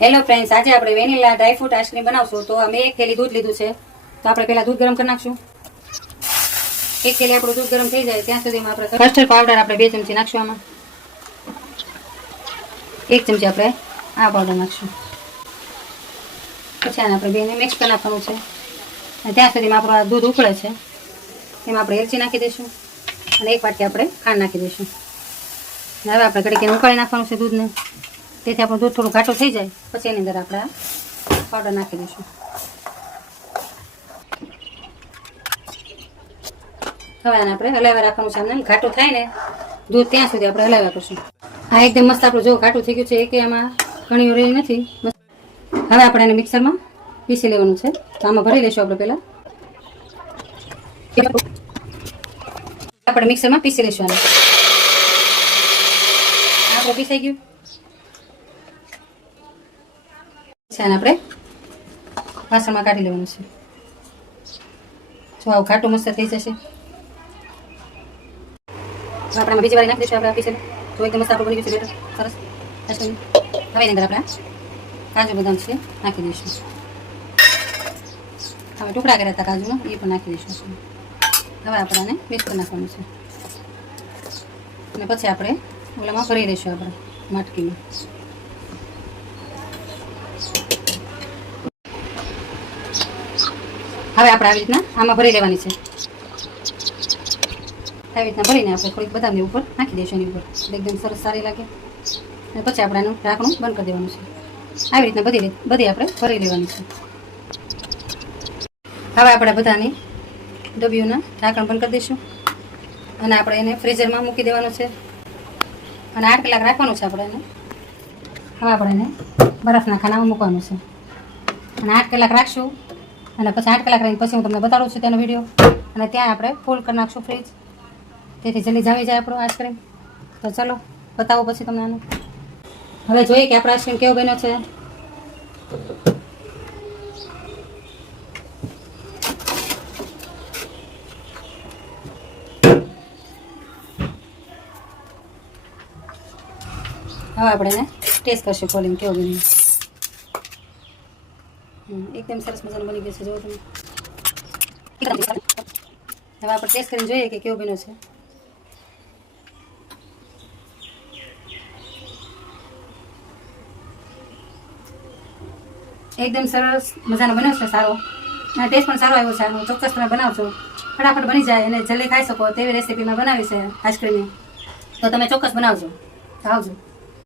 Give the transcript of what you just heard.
Hello friends, આજે આપણે vanilla dry fruit ice cream બનાવશું. તો અમે એક થેલી દૂધ લીધું છે. તો આપણે પહેલા દૂધ ગરમ કરી નાખશું. એક થેલી આપણું દૂધ ગરમ થઈ જાય ત્યાં સુધીમાં આપણે કસ્ટર્ડ પાવડર આપણે 2 ચમચી નાખશું. આમાં 1 ચમચી આપણે આ પાવડર નાખશું. પછી આને આપણે બેને મિક્સ કરી નાખવાનું છે. અને ત્યાં સુધીમાં આપણું આ દૂધ ઉકળે છે. એમાં આપણે એલચી નાખી દઈશું અને 1 વાટકી આપણે ખાંડ નાખી દઈશું. હવે આપણે ઘડીક ઉકાળી નાખવાનું છે દૂધને, તેથી આપણું દૂધ થોડું ઘાટું થઈ જાય. પછી એની અંદર આપણે પાવડર નાખી દઈશું. હવે આને આપણે હલાવ્યા રાખવાનું છે. આમ ઘાટું થાય ને દૂધ ત્યાં સુધી આપણે હલાવ્યા કરશું. આ એકદમ મસ્ત આપણું જો ઘાટું થઈ ગયું છે, એક એમાં ઘણી રહી નથી. હવે આપણે એને મિક્સરમાં પીસી લેવાનું છે. તો આમાં ભરી લઈશું આપણે પહેલાં. આપણે મિક્સરમાં પીસી લઈશું. આને આપણે પીસાઈ ગયું. આને આપણે વાસણમાં કાઢી લેવાનું છે. જો આવું ઘાટું મસ્ત થઈ જશે. આપણે બીજી વાર નાખી દઈશું. આપણે પીસેલું તો એકદમ મસ્ત આપણું બની ગયું છે બેટર, સરસ. હવે એની અંદર આપણે કાજુ બદામ છે નાખી દઈશું. હવે ટુકડા કર્યા હતા કાજુનો, એ પણ નાખી દઈશું. હવે આપણે આને મિક્સ કરી નાખવાનું છે. અને પછી આપણે ઓલામાં ભરી દઈશું આપણે માટકીમાં. હવે આપણે આવી રીતના આમાં ભરી લેવાની છે. આવી રીતના ભરીને આપણે થોડીક બદામની ઉપર નાખી દઈશું. એની ઉપર એકદમ સરસ સારી લાગે. અને પછી આપણે આનું ઢાંકણું બંધ કરી દેવાનું છે. આવી રીતના બધી આપણે ભરી લેવાની છે. હવે આપણે બધાની ડબ્બીઓના ઢાંકણ બંધ કરી દઈશું. અને આપણે એને ફ્રીઝરમાં મૂકી દેવાનું છે. અને 8 કલાક રાખવાનું છે આપણે એને. હવે આપણે એને બરફના ખાનામાં મૂકવાનું છે. અને 8 કલાક રાખશું. અને પછી 8 કલાક રહીને પછી હું તમને બતાડું છું તેનો વિડીયો. અને ત્યાં આપણે ફૂલ કરી નાખશું ફ્રીજ, તેથી જલ્દી જામી જાય આપણું આઈસ્ક્રીમ. તો ચાલો બતાવો પછી તમને આનું. હવે જોઈએ કે આપણો આઈસ્ક્રીમ કેવો બન્યો છે. હવે આપણે એને ટેસ્ટ કરશું ખોલીને કેવો બન્યો. એકદમ સરસ મજાનું બની ગયું છે. જો તમે હવે આપણે ટેસ્ટ કરીને જોઈએ કે કેવો બન્યો છે. એકદમ સરસ મજાનો બન્યો છે, સારો. અને ટેસ્ટ પણ સારો આવ્યો છે. આનો ચોક્કસ તમે બનાવજો, ફટાફટ બની જાય અને જલ્દી ખાઈ શકો તેવી રેસીપીમાં બનાવી છે આઈસ્ક્રીમની. તો તમે ચોક્કસ બનાવજો. આવજો.